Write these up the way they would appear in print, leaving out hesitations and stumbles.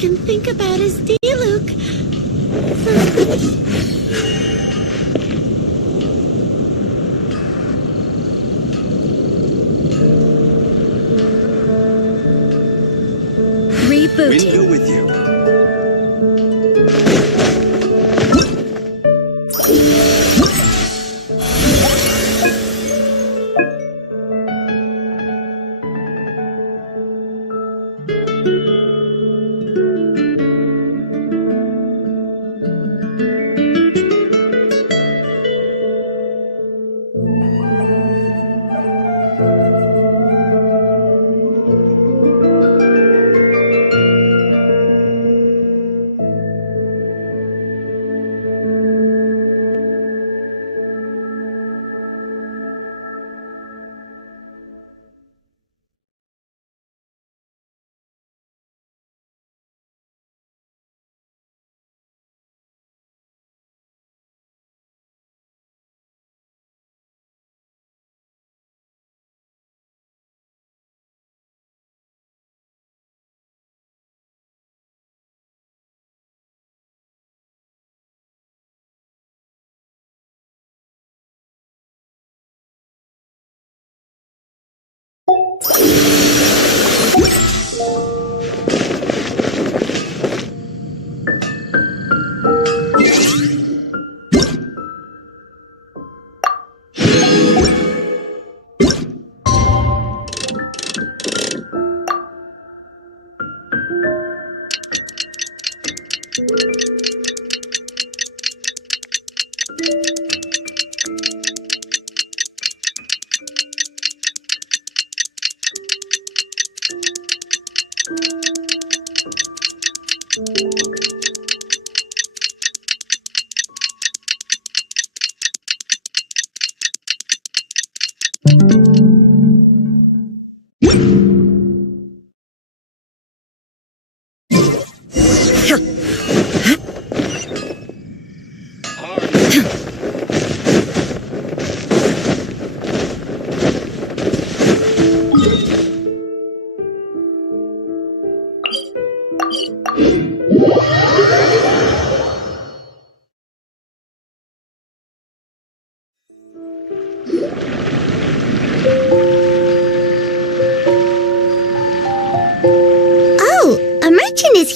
can think about his Diluc. Rebooting. We'll go with you.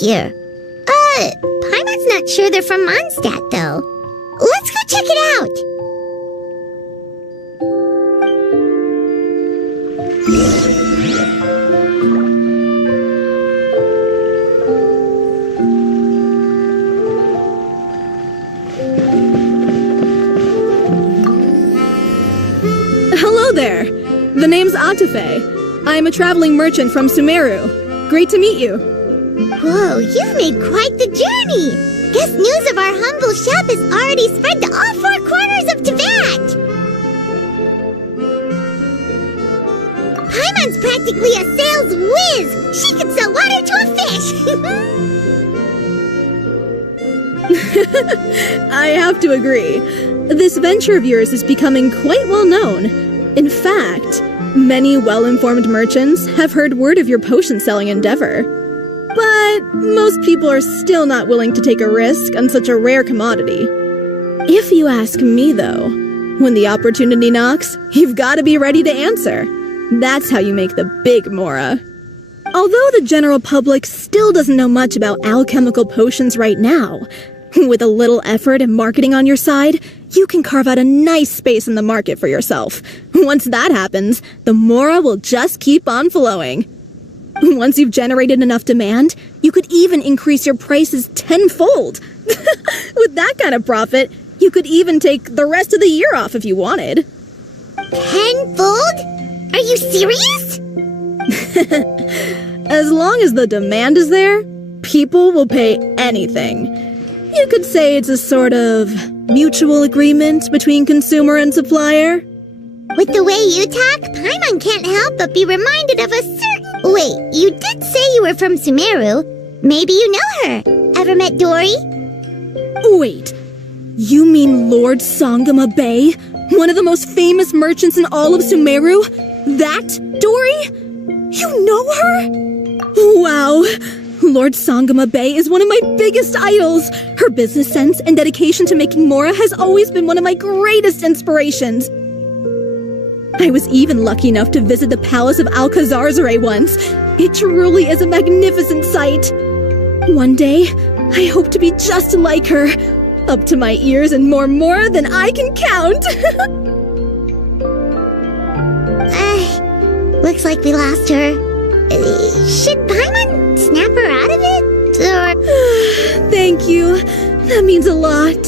Here. Paimon's not sure they're from Mondstadt, though. Let's go check it out. Hello there. The name's Atafe. I am a traveling merchant from Sumeru. Great to meet you. Whoa, you've made quite the journey! Guess news of our humble shop has already spread to all four corners of Teyvat! Paimon's practically a sales whiz! She could sell water to a fish! I have to agree. This venture of yours is becoming quite well known. In fact, many well-informed merchants have heard word of your potion-selling endeavor. But most people are still not willing to take a risk on such a rare commodity. If you ask me, though, when the opportunity knocks, you've got to be ready to answer. That's how you make the big Mora. Although the general public still doesn't know much about alchemical potions right now, with a little effort and marketing on your side, you can carve out a nice space in the market for yourself. Once that happens, the Mora will just keep on flowing. Once you've generated enough demand, you could even increase your prices tenfold. With that kind of profit, you could even take the rest of the year off if you wanted. Tenfold? Are you serious? As long as the demand is there, people will pay anything. You could say it's a sort of mutual agreement between consumer and supplier. With the way you talk, Paimon can't help but be reminded of a certain... Wait, you did say you were from Sumeru. Maybe you know her. Ever met Dory? Wait, you mean Lord Sangama Bay? One of the most famous merchants in all of Sumeru? That Dory? You know her? Wow, Lord Sangama Bay is one of my biggest idols. Her business sense and dedication to making Mora has always been one of my greatest inspirations. I was even lucky enough to visit the Palace of Alcazarzare once. It truly is a magnificent sight. One day, I hope to be just like her. Up to my ears and more Mora than I can count. Looks like we lost her. Should Paimon snap her out of it? Or... Thank you. That means a lot.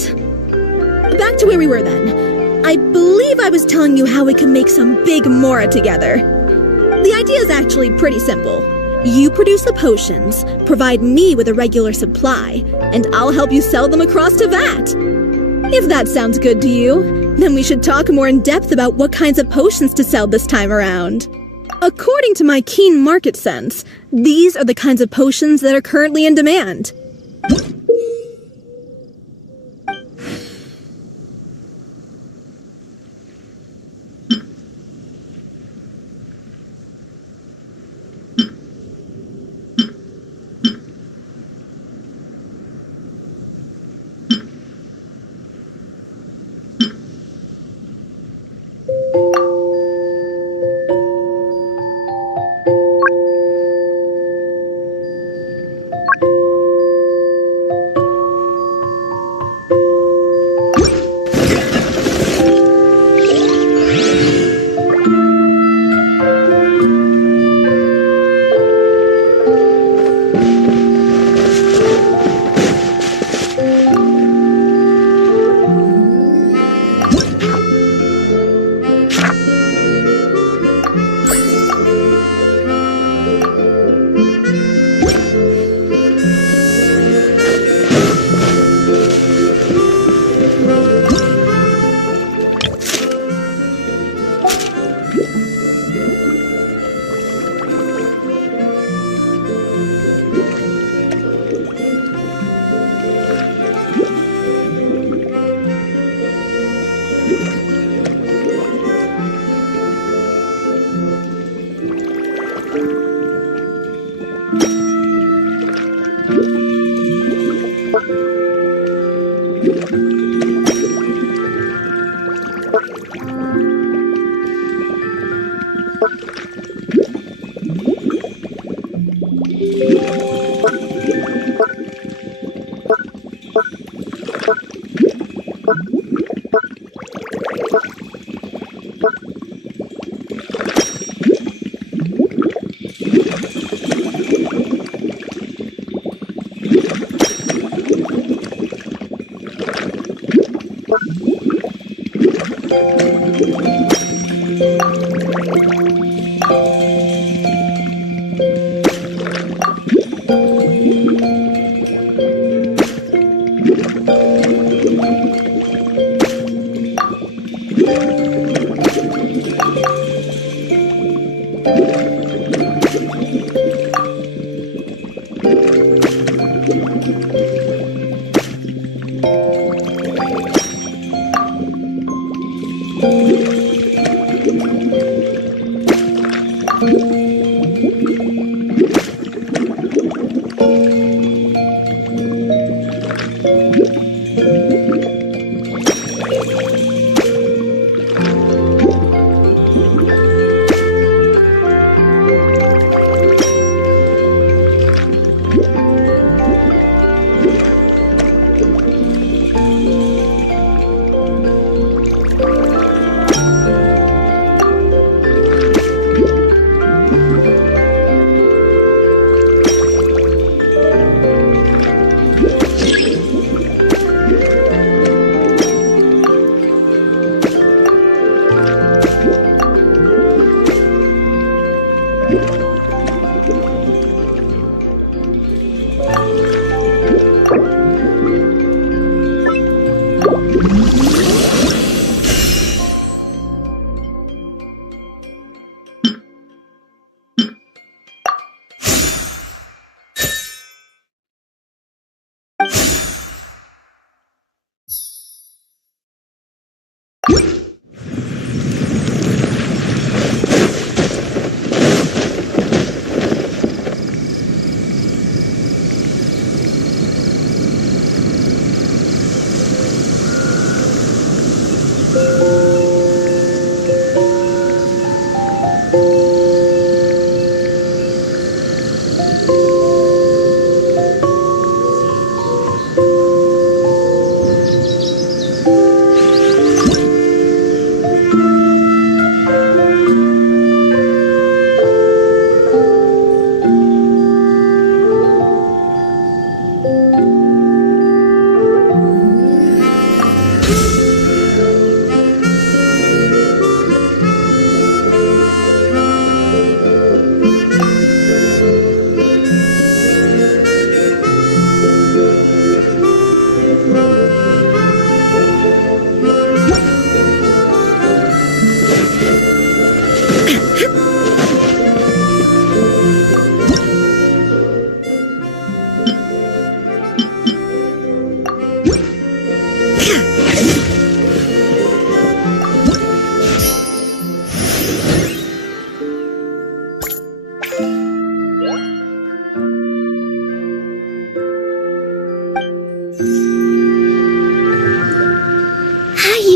Back to where we were then. I believe I was telling you how we can make some big Mora together. The idea is actually pretty simple. You produce the potions, provide me with a regular supply, and I'll help you sell them across to Vat. If that sounds good to you, then we should talk more in depth about what kinds of potions to sell this time around. According to my keen market sense, these are the kinds of potions that are currently in demand.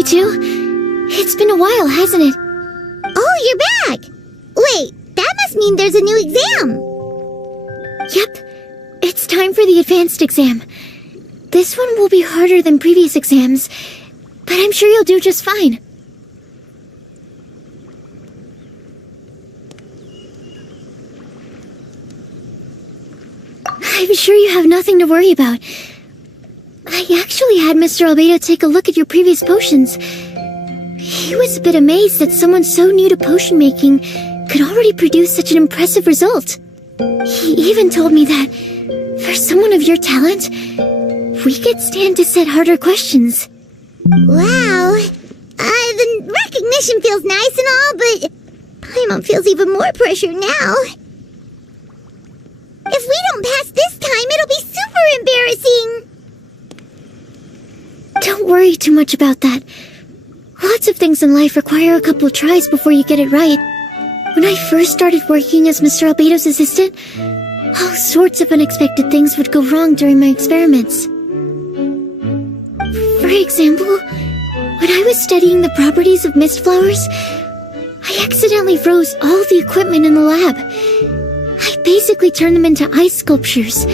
you two. It's been a while, hasn't it? Oh, you're back! Wait, that must mean there's a new exam! Yep, it's time for the advanced exam. This one will be harder than previous exams, but I'm sure you'll do just fine. I'm sure you have nothing to worry about. I actually had Mr. Albedo take a look at your previous potions. He was a bit amazed that someone so new to potion making could already produce such an impressive result. He even told me that, for someone of your talent, we could stand to set harder questions. Wow. The recognition feels nice and all, but Paimon feels even more pressure now. If we don't pass this time, it'll be super embarrassing. Don't worry too much about that. Lots of things in life require a couple tries before you get it right. When I first started working as Mr. Albedo's assistant, all sorts of unexpected things would go wrong during my experiments. For example, when I was studying the properties of mist flowers, I accidentally froze all the equipment in the lab. I basically turned them into ice sculptures.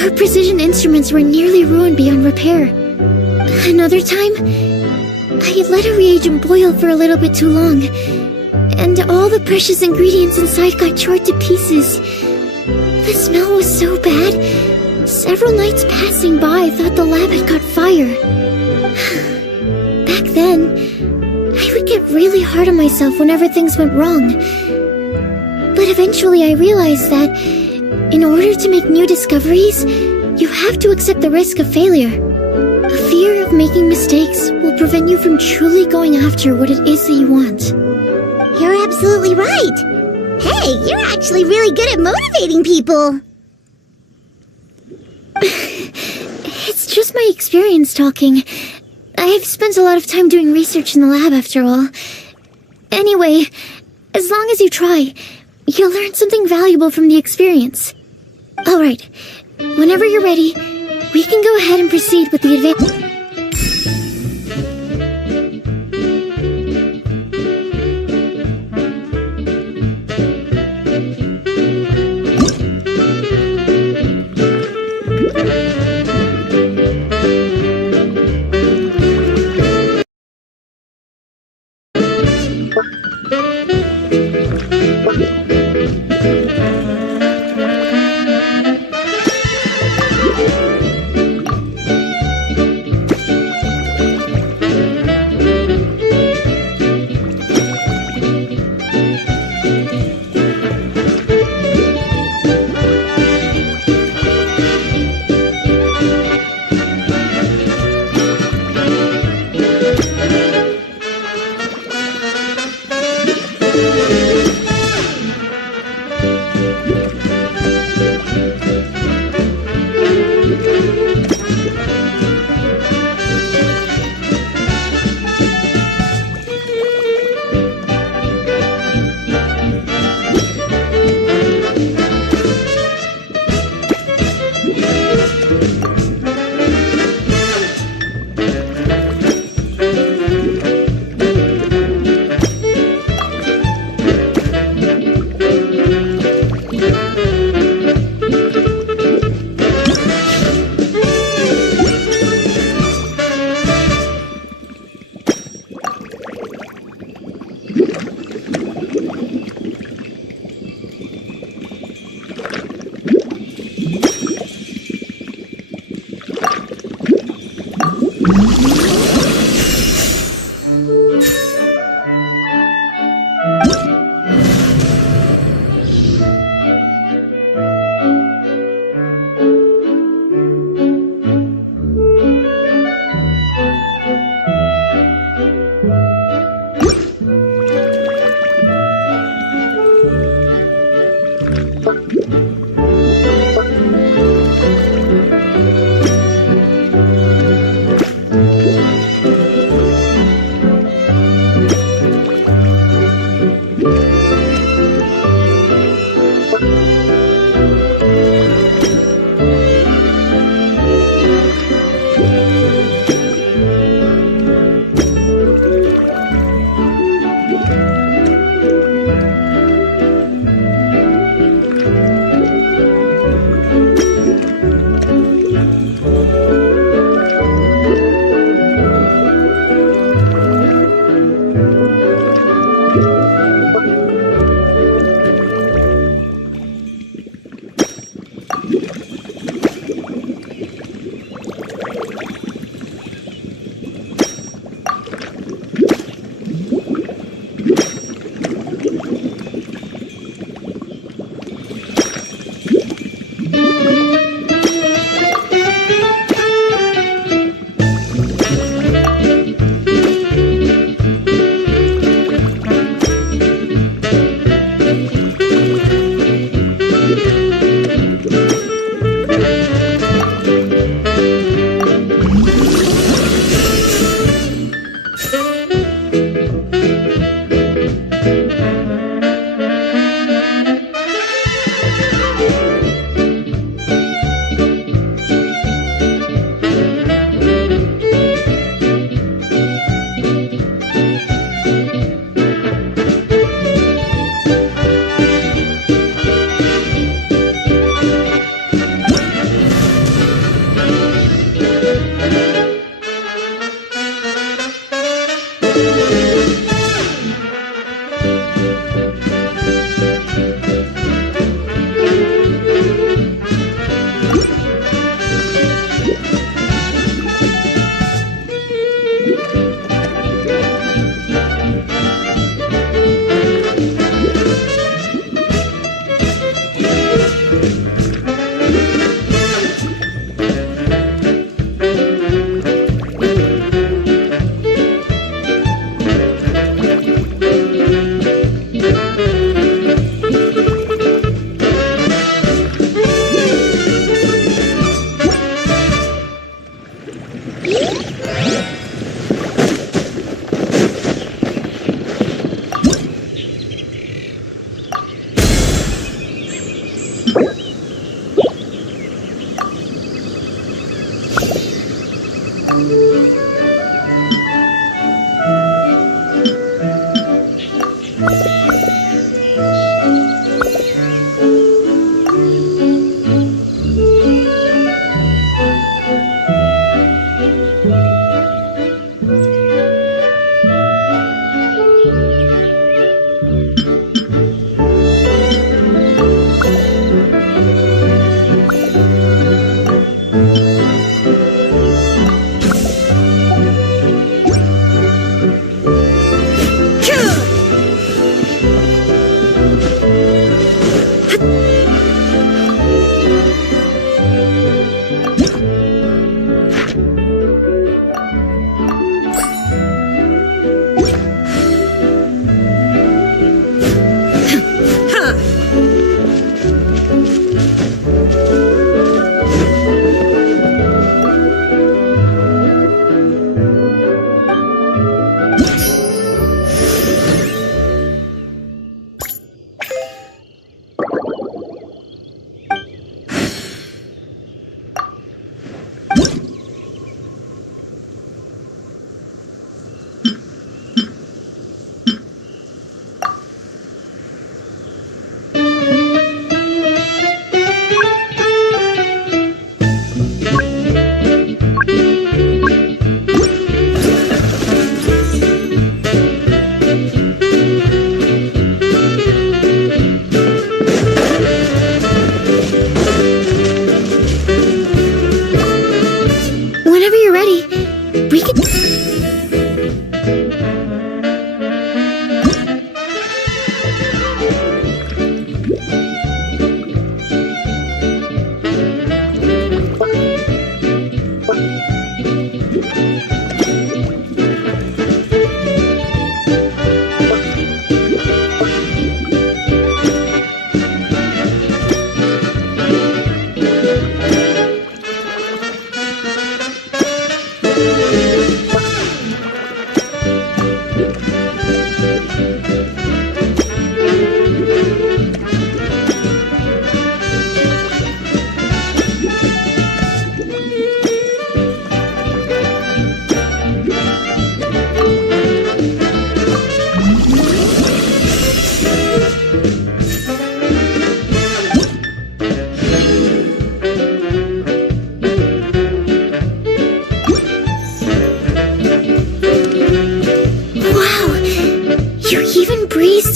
Our precision instruments were nearly ruined beyond repair. Another time, I let a reagent boil for a little bit too long, and all the precious ingredients inside got charred to pieces. The smell was so bad, several nights passing by thought the lab had caught fire. Back then, I would get really hard on myself whenever things went wrong. But eventually I realized that, in order to make new discoveries, you have to accept the risk of failure. A fear of making mistakes will prevent you from truly going after what it is that you want. You're absolutely right. Hey, you're actually really good at motivating people. It's just my experience talking. I've spent a lot of time doing research in the lab after all. Anyway, as long as you try, you'll learn something valuable from the experience. Alright, whenever you're ready, we can go ahead and proceed with the advance.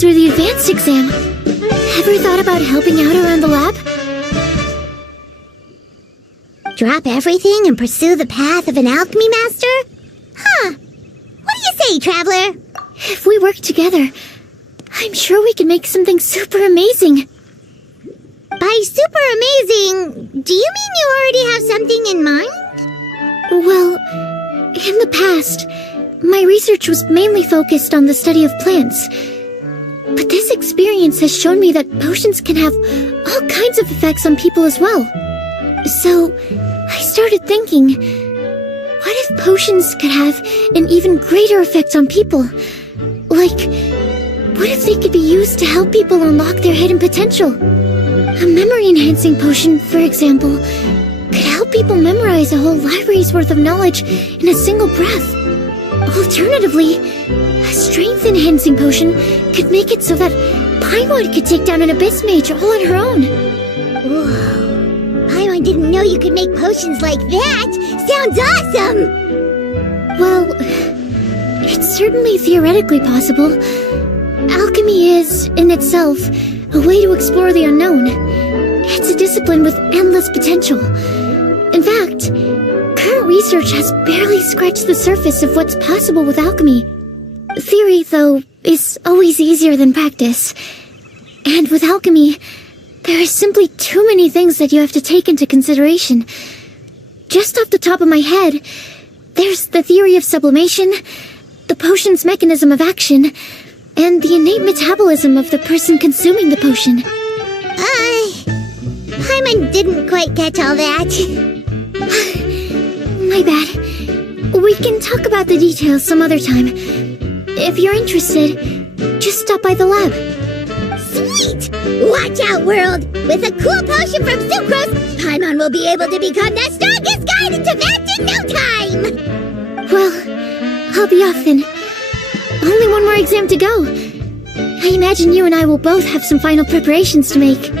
through the advanced exam. Ever thought about helping out around the lab? Drop everything and pursue the path of an alchemy master? Huh. What do you say, Traveler? If we work together, I'm sure we can make something super amazing. By super amazing, do you mean you already have something in mind? Well, in the past, my research was mainly focused on the study of plants. But this experience has shown me that potions can have all kinds of effects on people as well. So, I started thinking, what if potions could have an even greater effect on people? Like, what if they could be used to help people unlock their hidden potential? A memory-enhancing potion, for example, could help people memorize a whole library's worth of knowledge in a single breath. Alternatively, a strength-enhancing potion could make it so that Paimon could take down an Abyss Mage all on her own. Whoa. Paimon didn't know you could make potions like that! Sounds awesome! Well, it's certainly theoretically possible. Alchemy is, in itself, a way to explore the unknown. It's a discipline with endless potential. In fact, current research has barely scratched the surface of what's possible with alchemy. Theory, though, is always easier than practice. And with alchemy, there are simply too many things that you have to take into consideration. Just off the top of my head, there's the theory of sublimation, the potion's mechanism of action, and the innate metabolism of the person consuming the potion. Paimon didn't quite catch all that. My bad. talk about the details some other time. If you're interested, just stop by the lab. Sweet! Watch out, world! With a cool potion from Sucrose, Paimon will be able to become the strongest guide into Vance in no time! Well, I'll be off then. Only one more exam to go. I imagine you and I will both have some final preparations to make.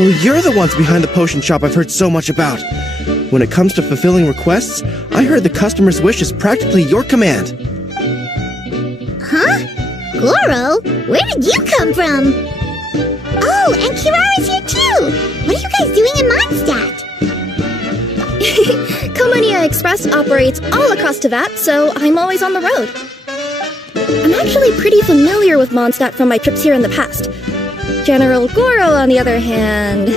So you're the ones behind the potion shop I've heard so much about. When it comes to fulfilling requests, I heard the customer's wish is practically your command. Huh? Goro? Where did you come from? Oh, and Kirara's here too! What are you guys doing in Mondstadt? Komonia Express operates all across Teyvat, so I'm always on the road. I'm actually pretty familiar with Mondstadt from my trips here in the past. General Goro, on the other hand,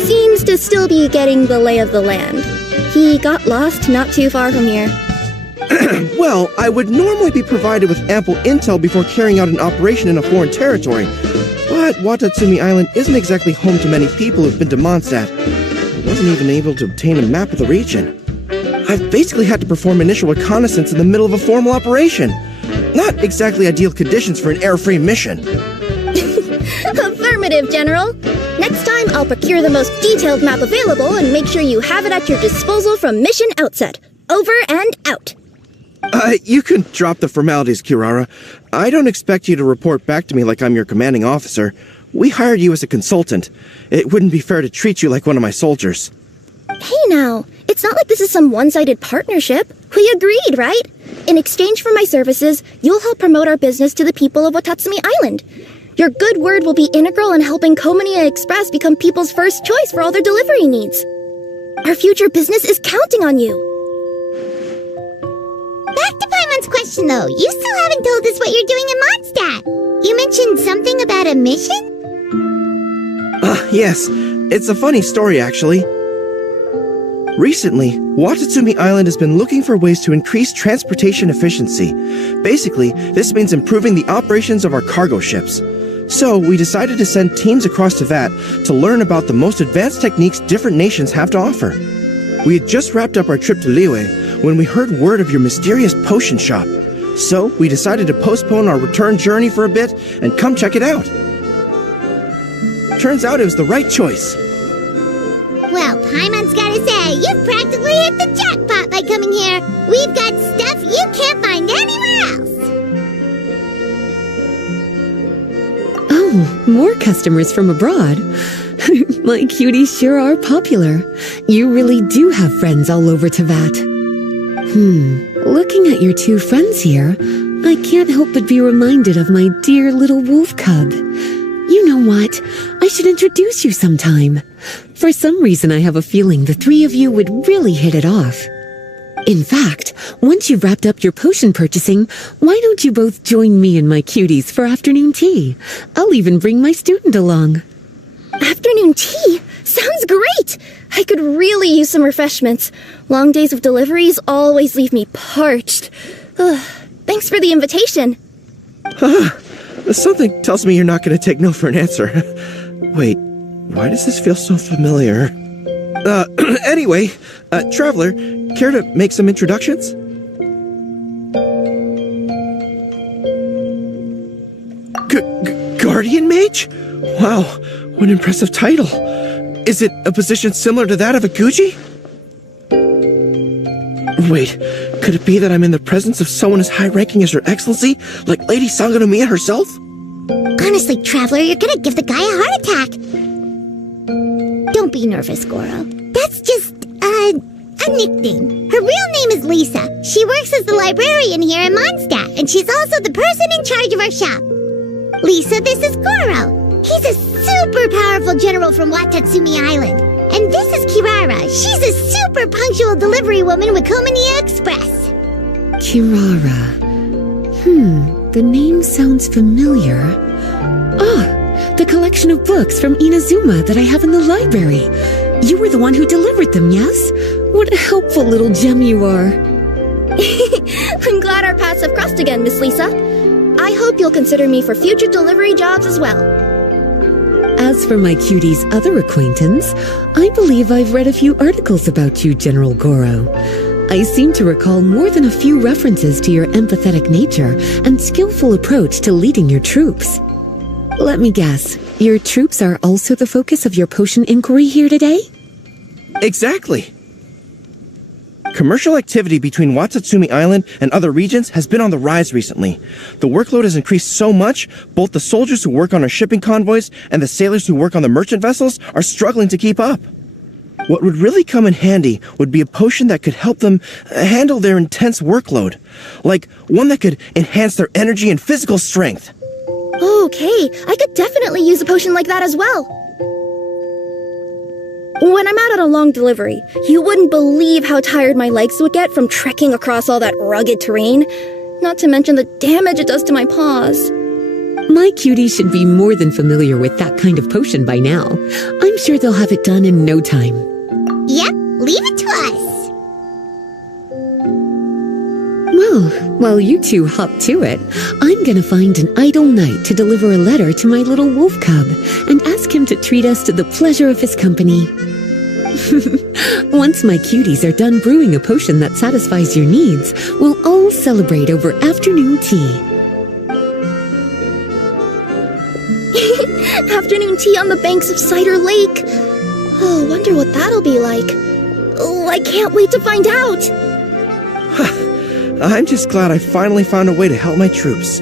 seems to still be getting the lay of the land. He got lost not too far from here. Well, I would normally be provided with ample intel before carrying out an operation in a foreign territory, but Watatsumi Island isn't exactly home to many people who've been to Mondstadt. I wasn't even able to obtain a map of the region. I've basically had to perform initial reconnaissance in the middle of a formal operation. Not exactly ideal conditions for an air-free mission. Affirmative, General. Next time, I'll procure the most detailed map available and make sure you have it at your disposal from mission outset. Over and out. You can drop the formalities, Kirara. I don't expect you to report back to me like I'm your commanding officer. We hired you as a consultant. It wouldn't be fair to treat you like one of my soldiers. Hey now, it's not like this is some one-sided partnership. We agreed, right? In exchange for my services, you'll help promote our business to the people of Watatsumi Island. Your good word will be integral in helping Komonia Express become people's first choice for all their delivery needs. Our future business is counting on you. Back to Paimon's question, though. You still haven't told us what you're doing in Mondstadt. You mentioned something about a mission? Yes. It's a funny story, actually. Recently, Watatsumi Island has been looking for ways to increase transportation efficiency. Basically, this means improving the operations of our cargo ships. So, we decided to send teams across Teyvat to learn about the most advanced techniques different nations have to offer. We had just wrapped up our trip to Liyue when we heard word of your mysterious potion shop. So, we decided to postpone our return journey for a bit and come check it out. Turns out it was the right choice. Well, Paimon's gotta say, you've practically hit the jackpot by coming here. We've got stuff you can't find anywhere else. Oh, more customers from abroad. My cuties sure are popular. You really do have friends all over Teyvat. Looking at your two friends here, I can't help but be reminded of my dear little wolf cub. You know what? I should introduce you sometime. For some reason, I have a feeling the three of you would really hit it off. In fact, once you've wrapped up your potion purchasing, why don't you both join me and my cuties for afternoon tea? I'll even bring my student along. Afternoon tea? Sounds great! I could really use some refreshments. Long days of deliveries always leave me parched. Thanks for the invitation. Something tells me you're not going to take no for an answer. Wait, why does this feel so familiar? Anyway, Traveler, care to make some introductions? Guardian Mage? Wow, what an impressive title. Is it a position similar to that of a Guji? Wait, could it be that I'm in the presence of someone as high-ranking as Her Excellency, like Lady Sangonomiya herself? Honestly, Traveler, you're gonna give the guy a heart attack. Don't be nervous, Goro. That's just, a nickname. Her real name is Lisa. She works as the librarian here in Mondstadt, and she's also the person in charge of our shop. Lisa, this is Goro. He's a super powerful general from Watatsumi Island. And this is Kirara. She's a super punctual delivery woman with Komonia Express. Kirara. The name sounds familiar. Ah, the collection of books from Inazuma that I have in the library. You were the one who delivered them, yes? What a helpful little gem you are. I'm glad our paths have crossed again, Miss Lisa. I hope you'll consider me for future delivery jobs as well. As for my cutie's other acquaintance, I believe I've read a few articles about you, General Goro. I seem to recall more than a few references to your empathetic nature and skillful approach to leading your troops. Let me guess, your troops are also the focus of your potion inquiry here today? Exactly. Commercial activity between Watatsumi Island and other regions has been on the rise recently. The workload has increased so much, both the soldiers who work on our shipping convoys and the sailors who work on the merchant vessels are struggling to keep up. What would really come in handy would be a potion that could help them handle their intense workload. Like one that could enhance their energy and physical strength. Okay, I could definitely use a potion like that as well. When I'm out on a long delivery, you wouldn't believe how tired my legs would get from trekking across all that rugged terrain. Not to mention the damage it does to my paws. My cutie should be more than familiar with that kind of potion by now. I'm sure they'll have it done in no time. Yep, leave it to us. Well, while you two hop to it, I'm gonna find an idle knight to deliver a letter to my little wolf cub and ask him to treat us to the pleasure of his company. Once my cuties are done brewing a potion that satisfies your needs, we'll all celebrate over afternoon tea. Afternoon tea on the banks of Cider Lake. Oh, wonder what that'll be like. Oh, I can't wait to find out. I'm just glad I finally found a way to help my troops.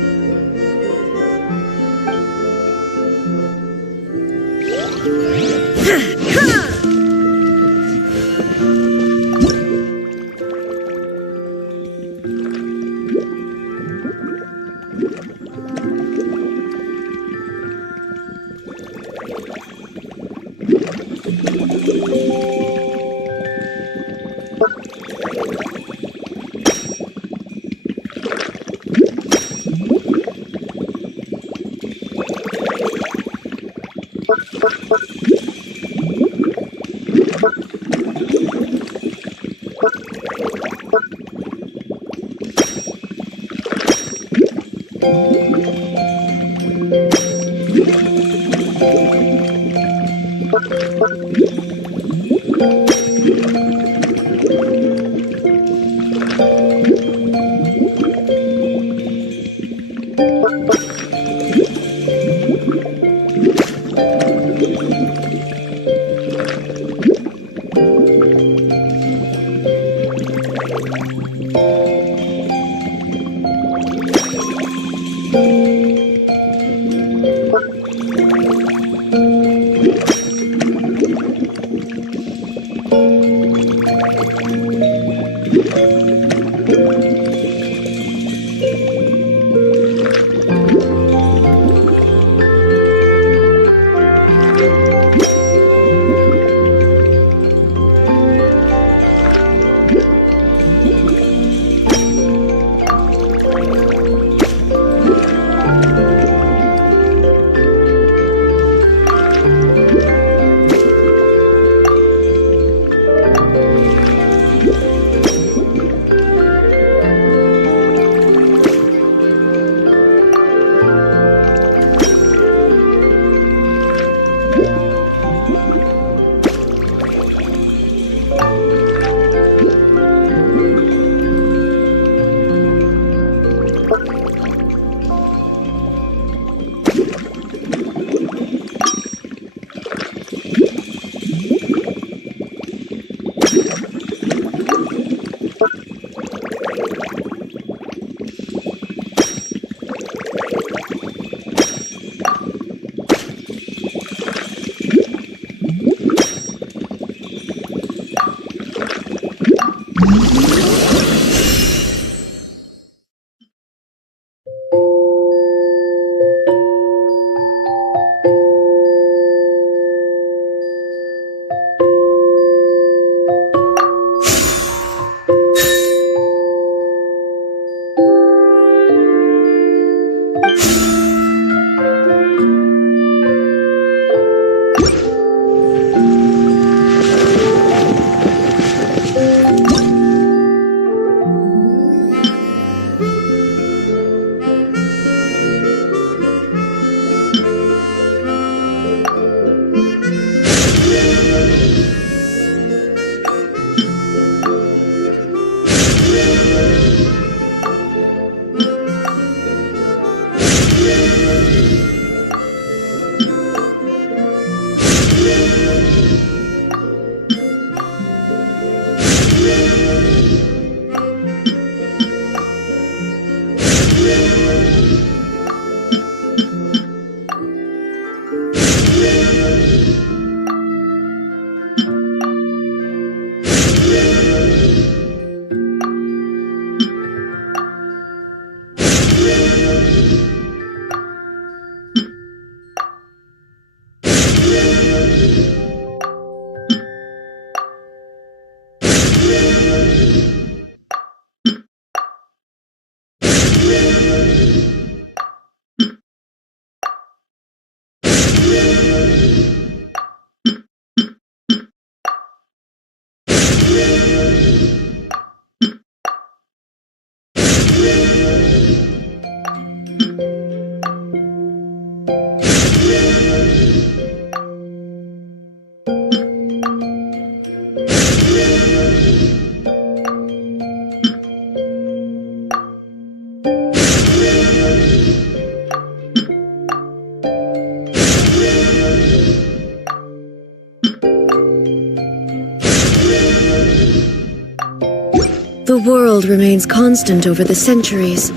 world remains constant over the centuries.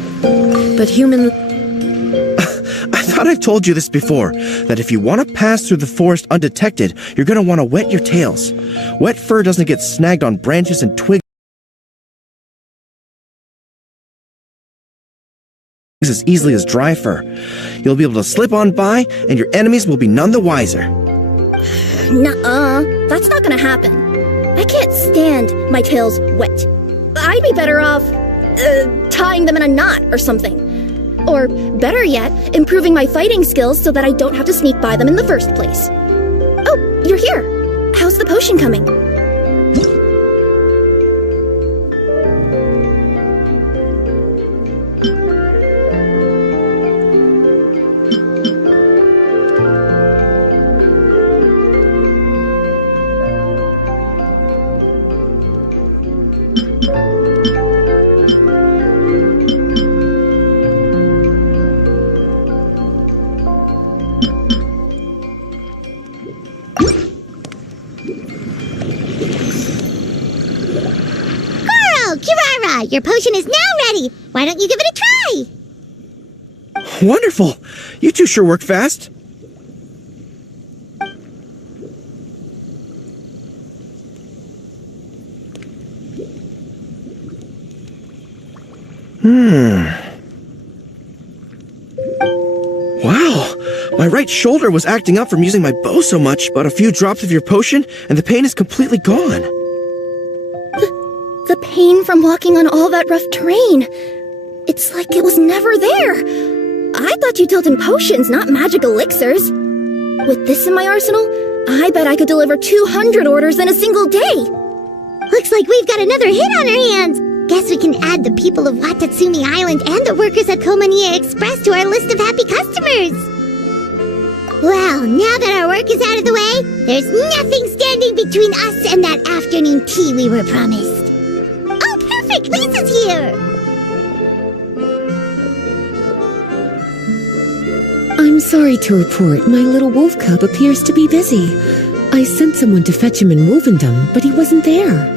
But human... I thought I've told you this before, that if you want to pass through the forest undetected, you're going to want to wet your tails. Wet fur doesn't get snagged on branches and twigs as easily as dry fur. You'll be able to slip on by, and your enemies will be none the wiser. Nuh-uh, that's not gonna happen. I can't stand my tails wet. I'd be better off, tying them in a knot or something. Or, better yet, improving my fighting skills so that I don't have to sneak by them in the first place. Oh, you're here. How's the potion coming? Kirara, your potion is now ready. Why don't you give it a try? Wonderful! You two sure work fast. Wow! My right shoulder was acting up from using my bow so much, but a few drops of your potion, and the pain is completely gone. The pain from walking on all that rough terrain. It's like it was never there. I thought you dealt in potions, not magic elixirs. With this in my arsenal, I bet I could deliver 200 orders in a single day. Looks like we've got another hit on our hands. Guess we can add the people of Watatsumi Island and the workers at Komaniya Express to our list of happy customers. Well, now that our work is out of the way, there's nothing standing between us and that afternoon tea we were promised. Oh, perfect! Lisa's here! I'm sorry to report my little wolf cub appears to be busy. I sent someone to fetch him in Wolvendom, but he wasn't there.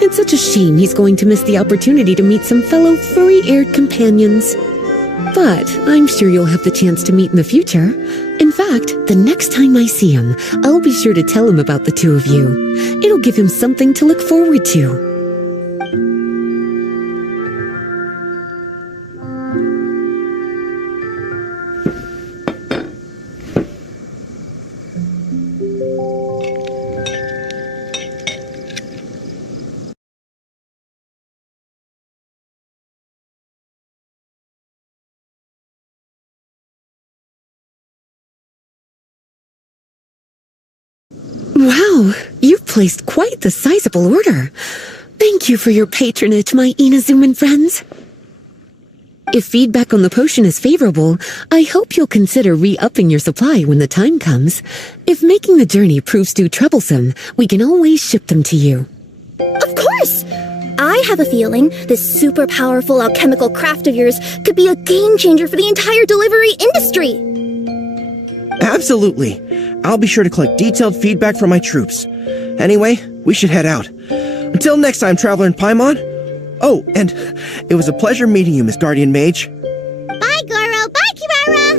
It's such a shame he's going to miss the opportunity to meet some fellow furry-haired companions. But I'm sure you'll have the chance to meet in the future. In fact, the next time I see him, I'll be sure to tell him about the two of you. It'll give him something to look forward to. Wow, you've placed quite the sizable order. Thank you for your patronage, my Inazuman friends. If feedback on the potion is favorable, I hope you'll consider re-upping your supply when the time comes. If making the journey proves too troublesome, we can always ship them to you. Of course! I have a feeling this super powerful alchemical craft of yours could be a game changer for the entire delivery industry. Absolutely. I'll be sure to collect detailed feedback from my troops. Anyway, we should head out. Until next time, Traveler in Paimon. Oh, and it was a pleasure meeting you, Miss Guardian Mage. Bye, Goro. Bye, Kirara.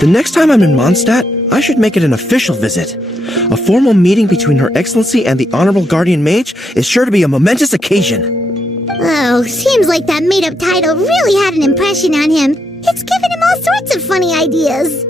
The next time I'm in Mondstadt, I should make it an official visit. A formal meeting between Her Excellency and the Honorable Guardian Mage is sure to be a momentous occasion. Oh, seems like that made-up title really had an impression on him. It's given him all sorts of funny ideas.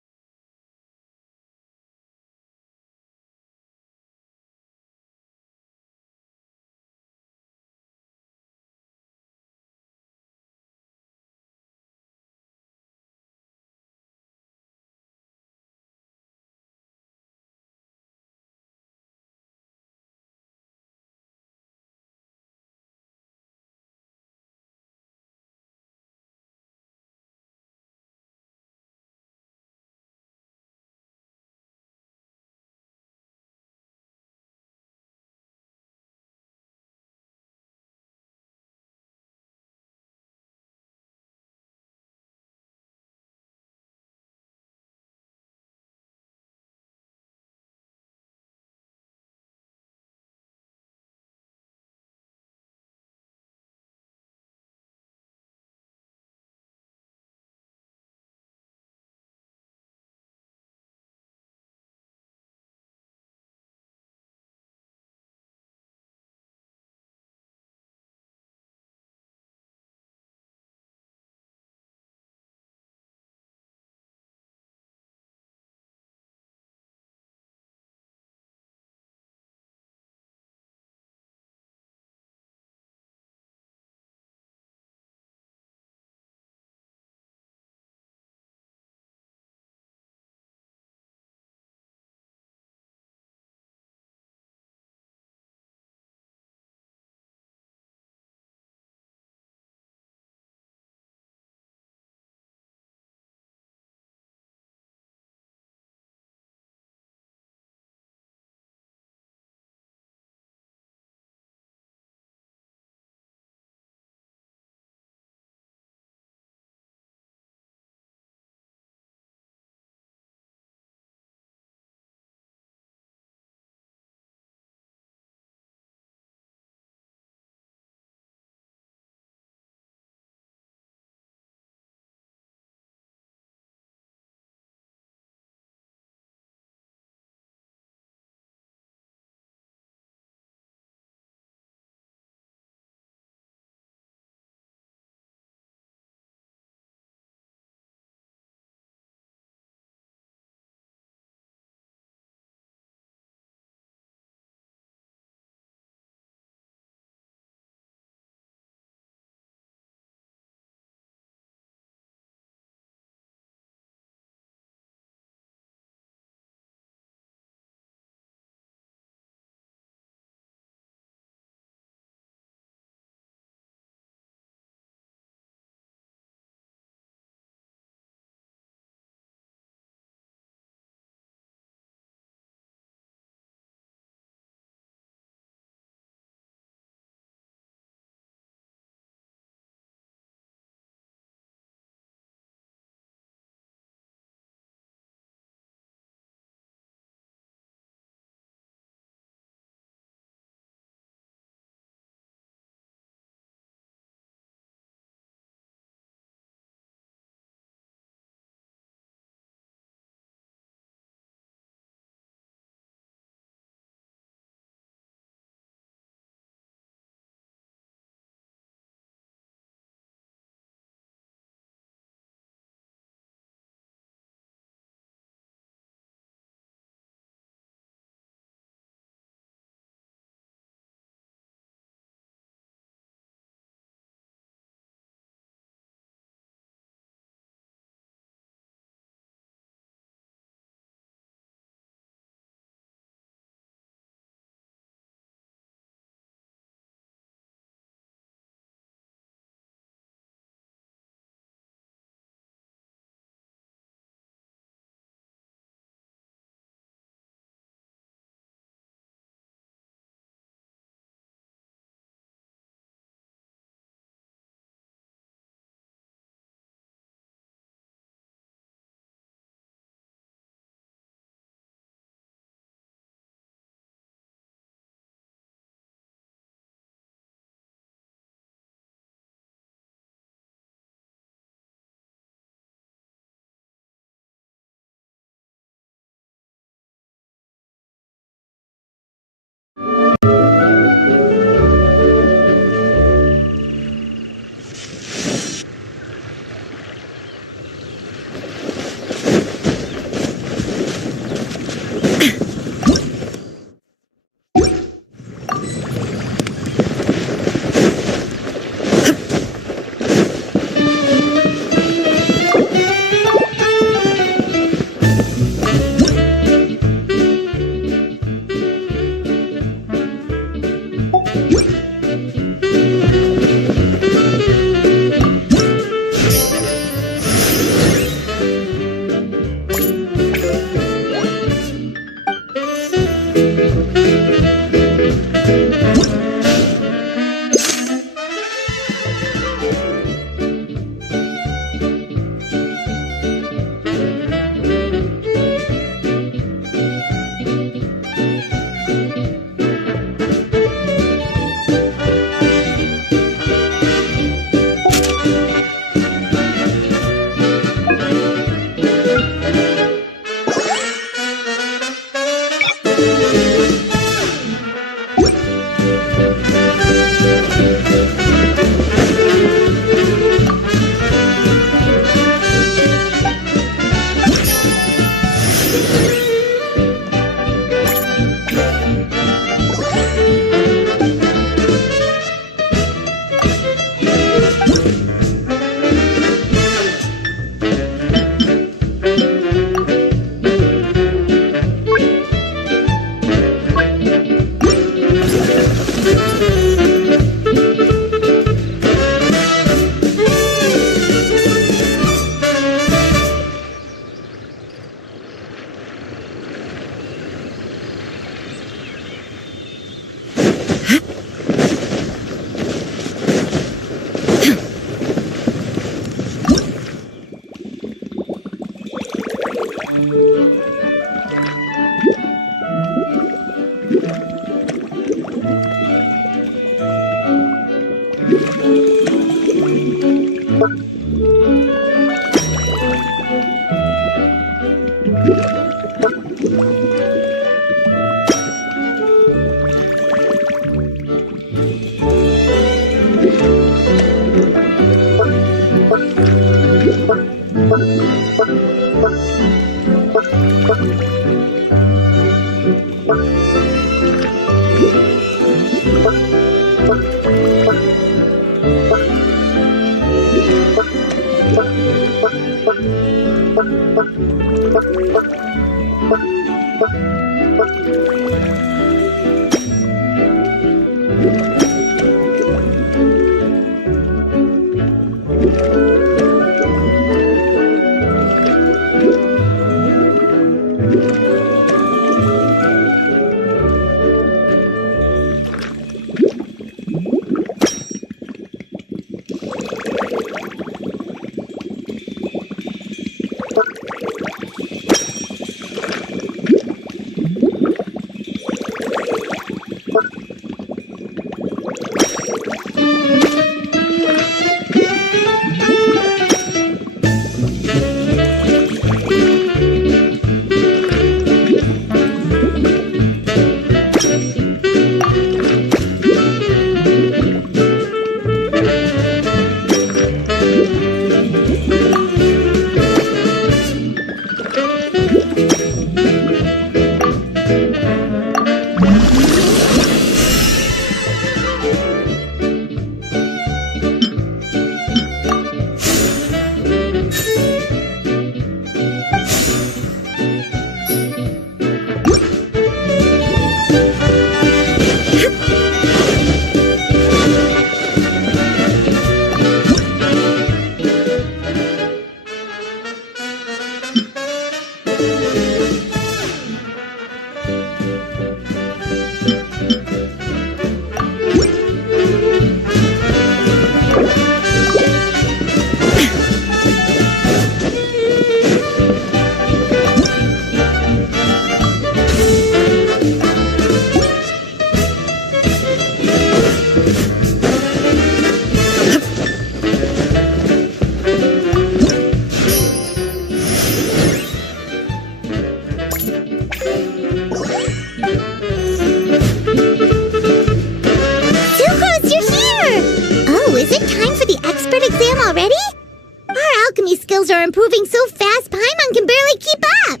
are improving so fast, Paimon can barely keep up.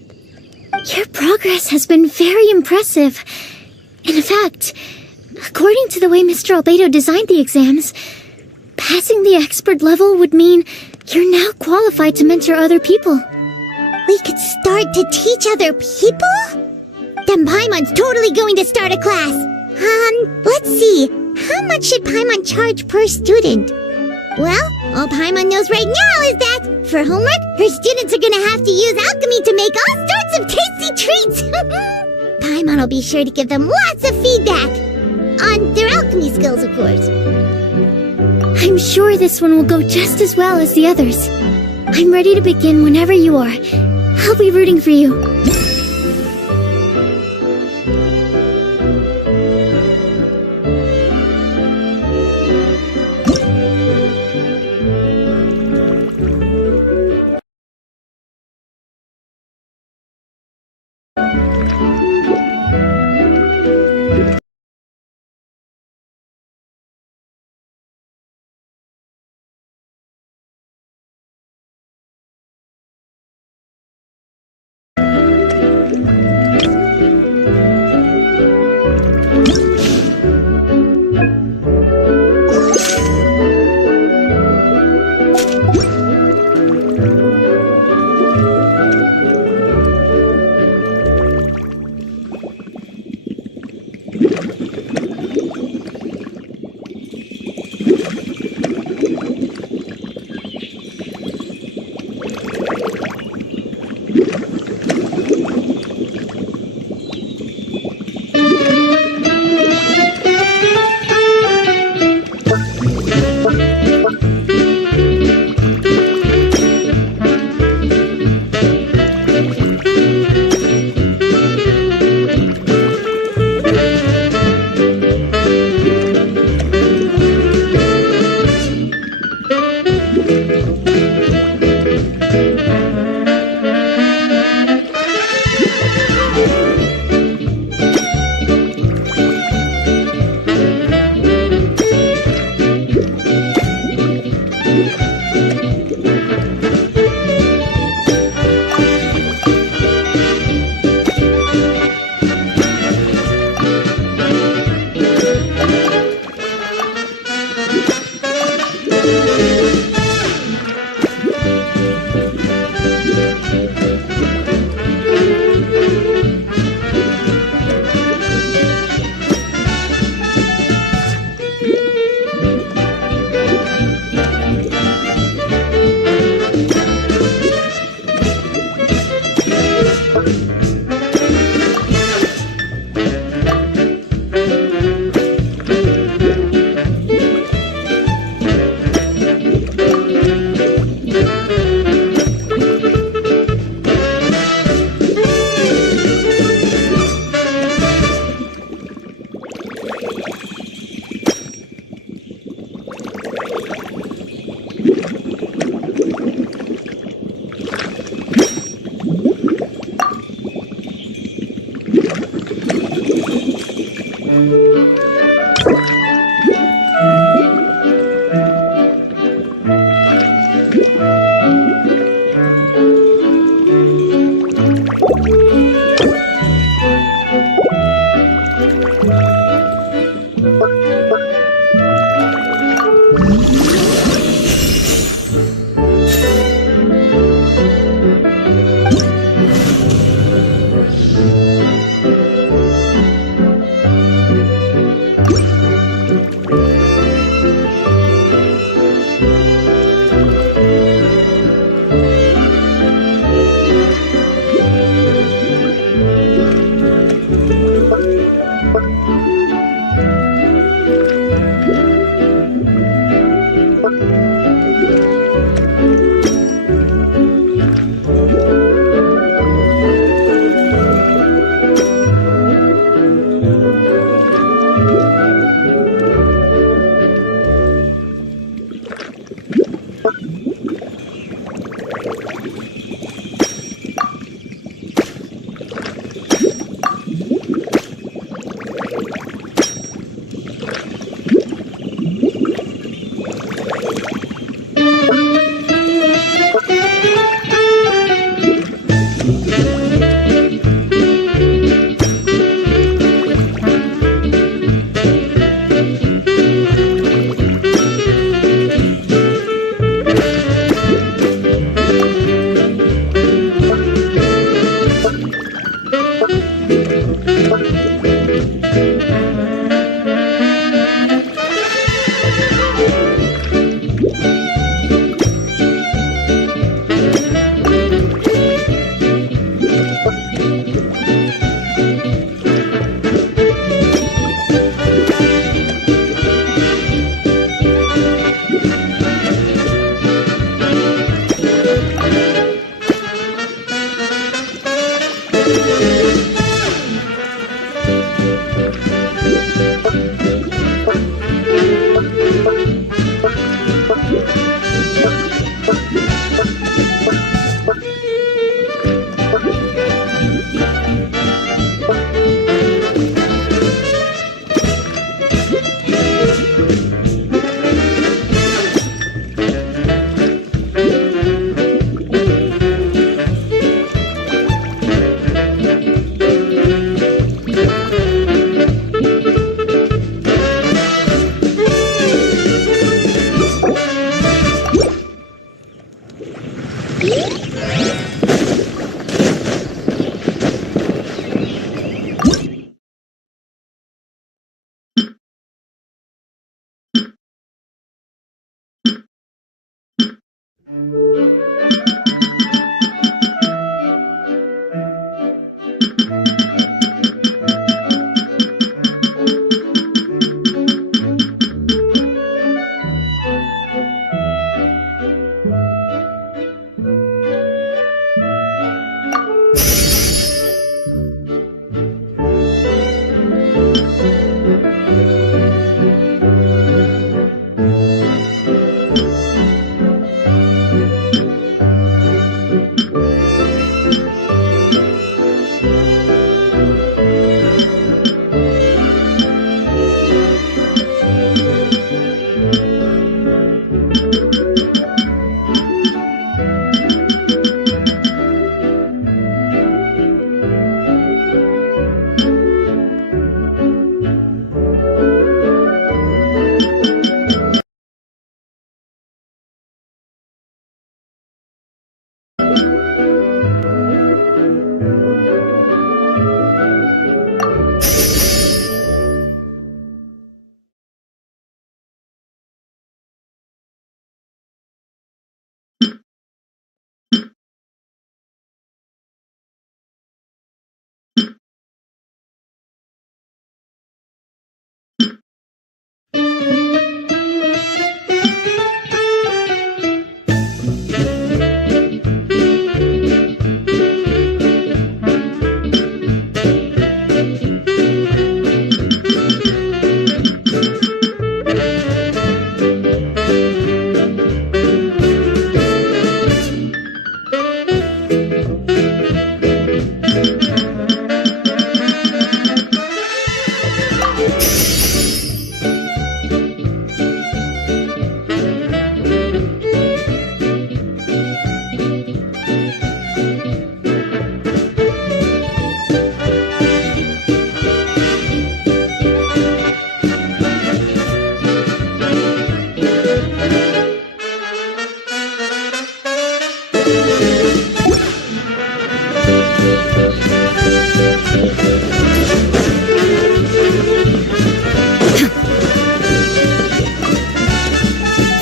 Your progress has been very impressive. In fact, according to the way Mr. Albedo designed the exams, passing the expert level would mean you're now qualified to mentor other people. We could start to teach other people? Then Paimon's totally going to start a class. Let's see. How much should Paimon charge per student? Well, all Paimon knows right now is that, for homework, her students are gonna have to use alchemy to make all sorts of tasty treats. Paimon will be sure to give them lots of feedback. On their alchemy skills, of course. I'm sure this one will go just as well as the others. I'm ready to begin whenever you are. I'll be rooting for you.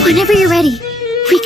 Whenever you're ready, we...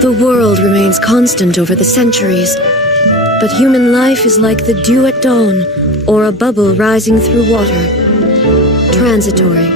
The world remains constant over the centuries, but human life is like the dew at dawn, or a bubble rising through water. Transitory.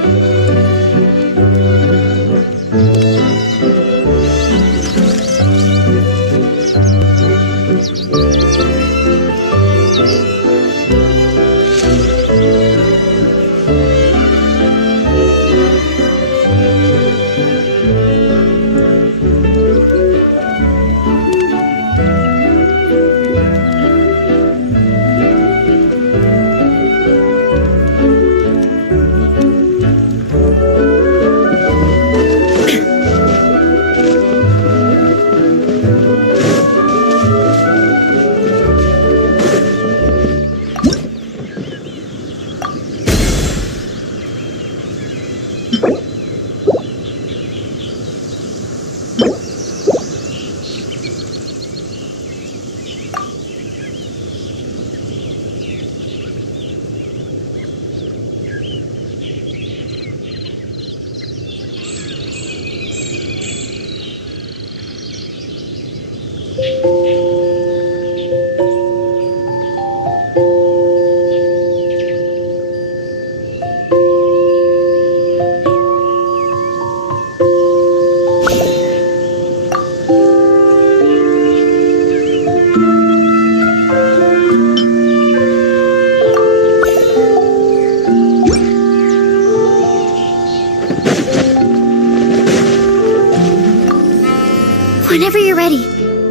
Whenever you're ready,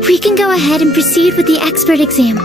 we can go ahead and proceed with the expert exam.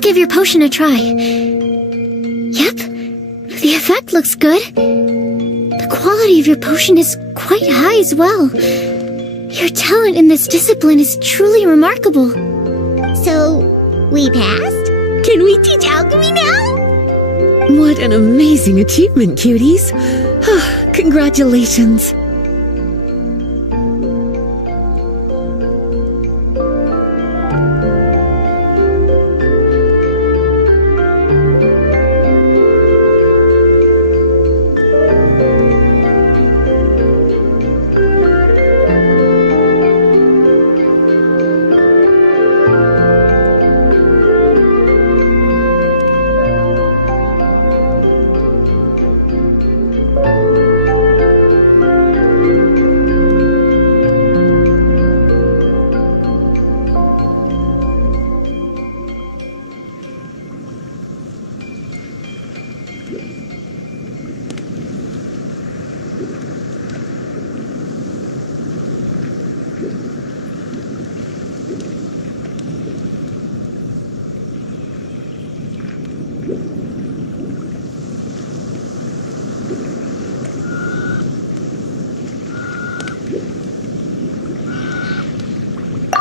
Give your potion a try. Yep, the effect looks good. The quality of your potion is quite high as well. Your talent in this discipline is truly remarkable. So, we passed? Can we teach alchemy now? What an amazing achievement, cuties. Congratulations.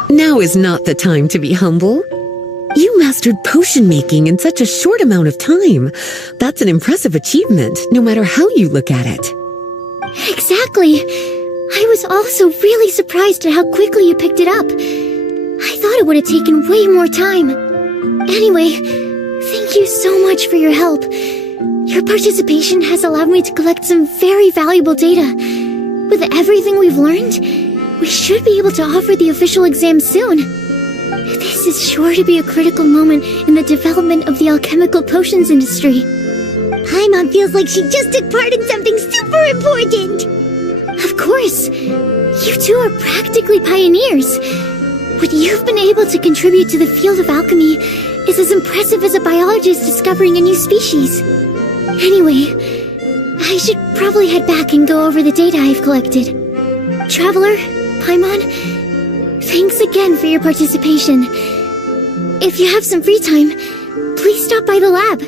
Now is not the time to be humble. You mastered potion making in such a short amount of time. That's an impressive achievement, no matter how you look at it. Exactly. I was also really surprised at how quickly you picked it up. I thought it would have taken way more time. Anyway, thank you so much for your help. Your participation has allowed me to collect some very valuable data. With everything we've learned, we should be able to offer the official exam soon. This is sure to be a critical moment in the development of the alchemical potions industry. Paimon feels like she just took part in something super important. Of course. You two are practically pioneers. What you've been able to contribute to the field of alchemy is as impressive as a biologist discovering a new species. Anyway, I should probably head back and go over the data I've collected. Traveler, Paimon, thanks again for your participation. If you have some free time, please stop by the lab.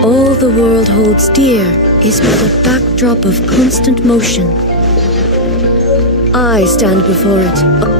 All the world holds dear is but a backdrop of constant motion. I stand before it.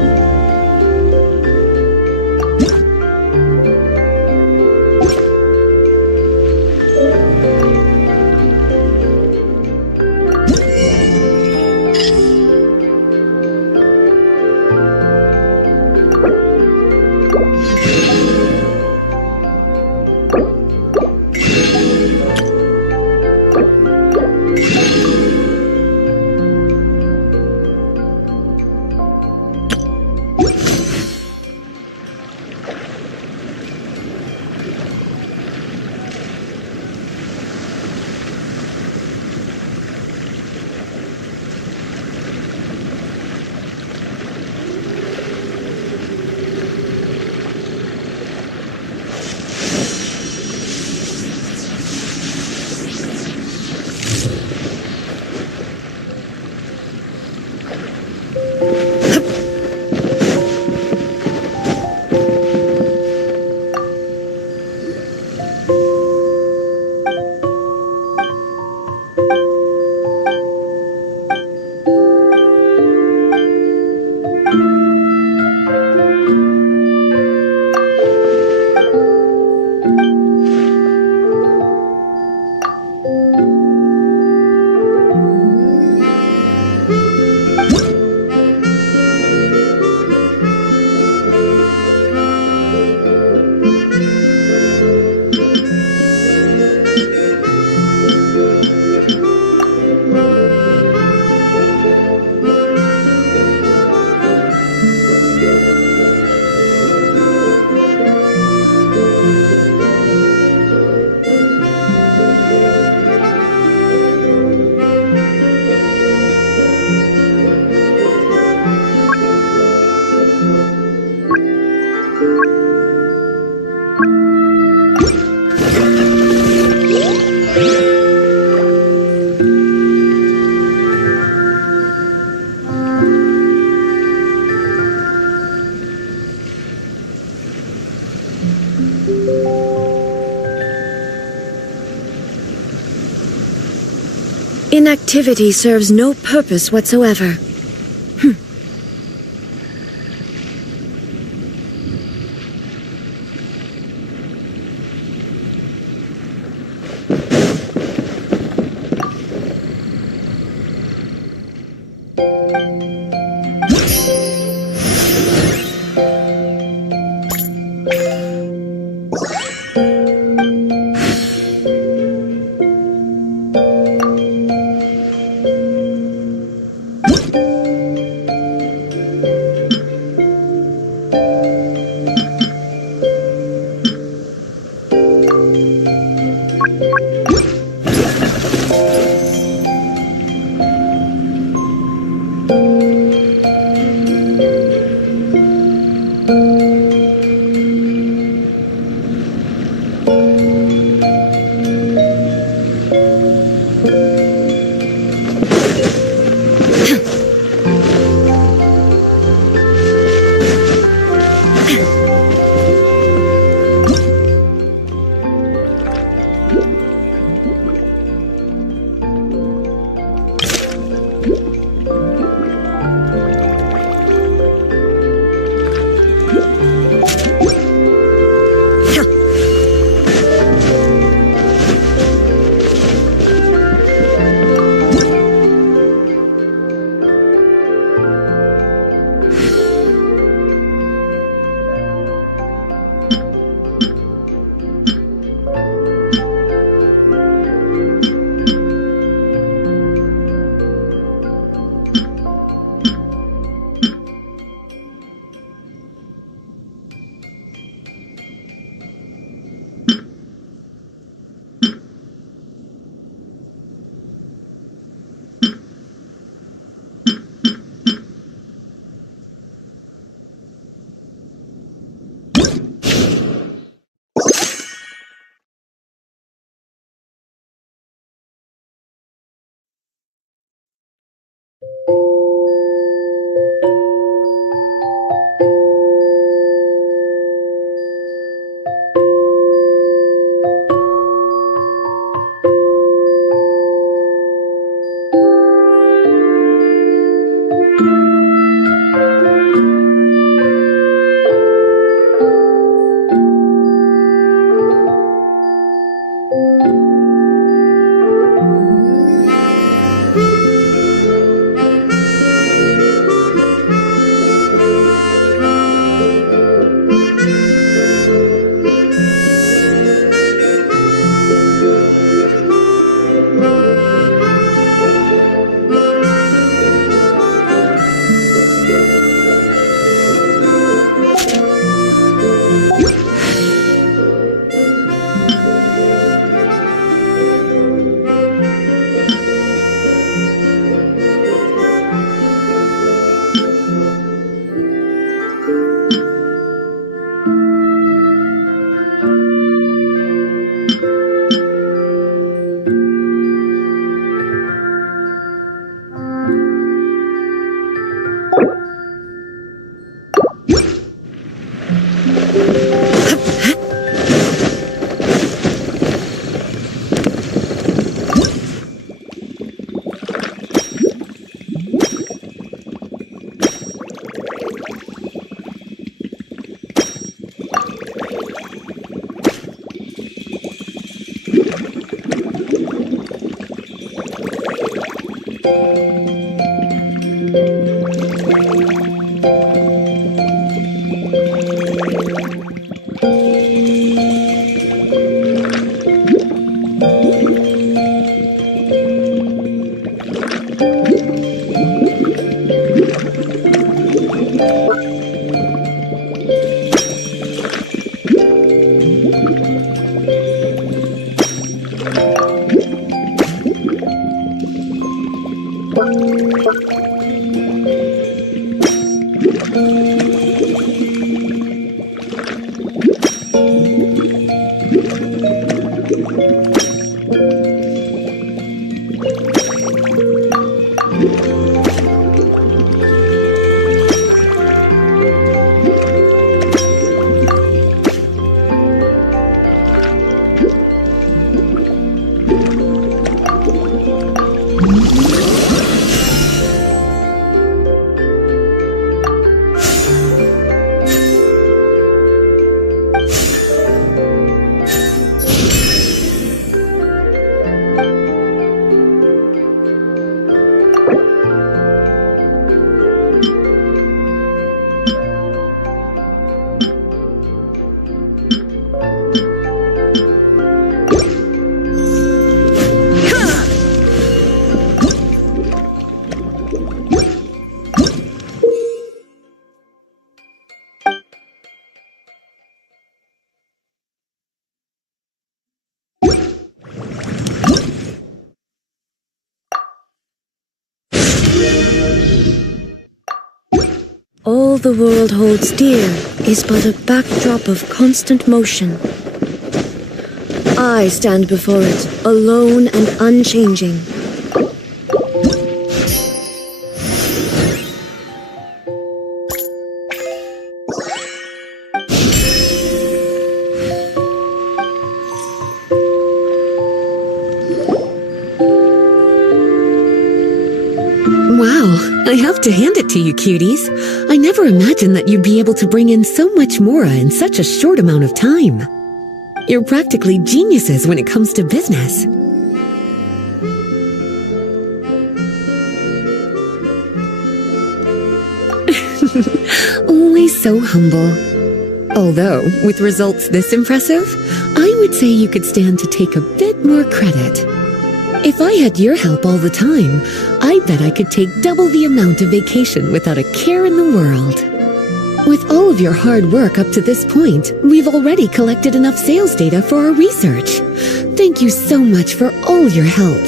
Inactivity serves no purpose whatsoever. the world holds dear is but a backdrop of constant motion. I stand before it, alone and unchanging. Wow, I have to hand it to you, cuties. I never imagined that you'd be able to bring in so much mora in such a short amount of time. You're practically geniuses when it comes to business. Always so humble. Although, with results this impressive, I would say you could stand to take a bit more credit. If I had your help all the time, I bet I could take double the amount of vacation without a care in the world. With all of your hard work up to this point, we've already collected enough sales data for our research. Thank you so much for all your help.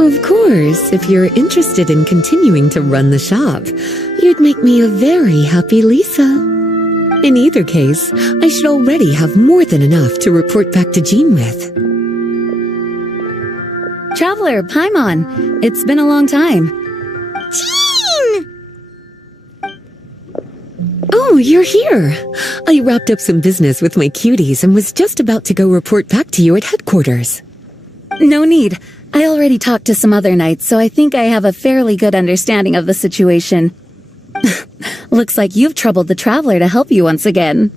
Of course, if you're interested in continuing to run the shop, you'd make me a very happy Lisa. In either case, I should already have more than enough to report back to Jean with. Traveler, Paimon, it's been a long time. Jean! Oh, you're here. I wrapped up some business with my cuties and was just about to go report back to you at headquarters. No need. I already talked to some other knights, so I think I have a fairly good understanding of the situation. Looks like you've troubled the Traveler to help you once again.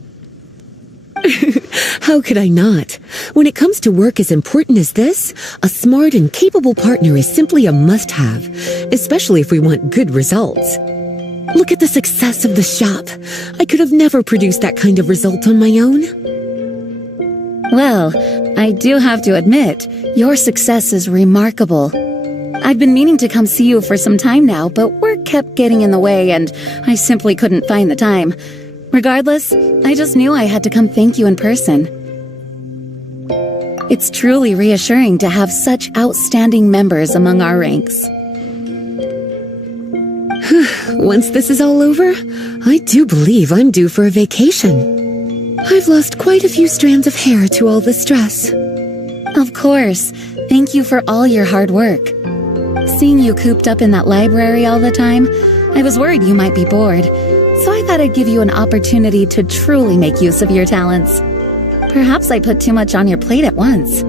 How could I not? When it comes to work as important as this, a smart and capable partner is simply a must-have, especially if we want good results. Look at the success of the shop. I could have never produced that kind of result on my own. Well, I do have to admit, your success is remarkable. I've been meaning to come see you for some time now, but work kept getting in the way and I simply couldn't find the time. Regardless, I just knew I had to come thank you in person. It's truly reassuring to have such outstanding members among our ranks. Once this is all over, I do believe I'm due for a vacation. I've lost quite a few strands of hair to all the stress. Of course. Thank you for all your hard work. Seeing you cooped up in that library all the time, I was worried you might be bored. So I thought I'd give you an opportunity to truly make use of your talents. Perhaps I put too much on your plate at once.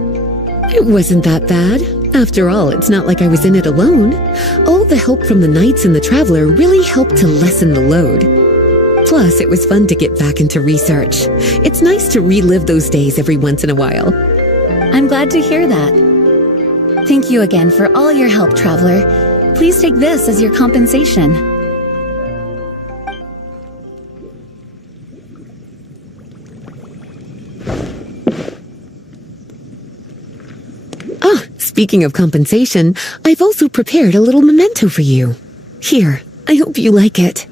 It wasn't that bad. After all, it's not like I was in it alone. All the help from the Knights and the Traveler really helped to lessen the load. Plus, it was fun to get back into research. It's nice to relive those days every once in a while. I'm glad to hear that. Thank you again for all your help, Traveler. Please take this as your compensation. Speaking of compensation, I've also prepared a little memento for you. Here, I hope you like it.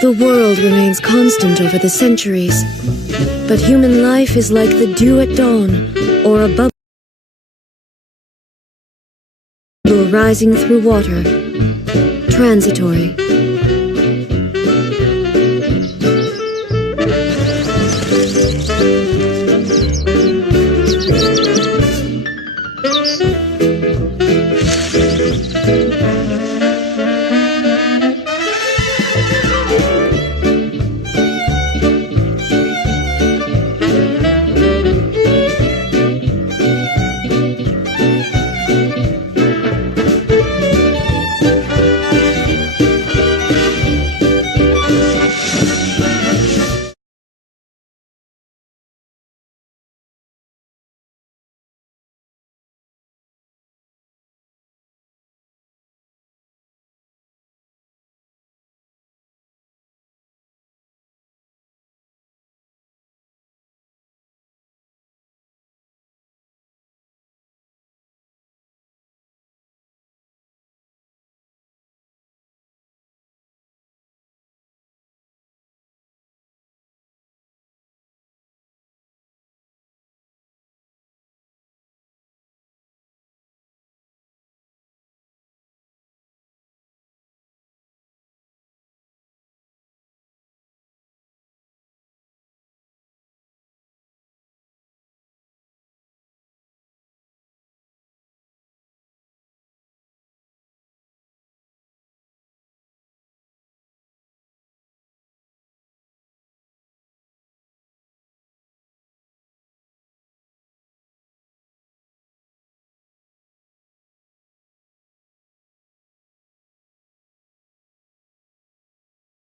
The world remains constant over the centuries, but human life is like the dew at dawn, or a bubble rising through water, transitory.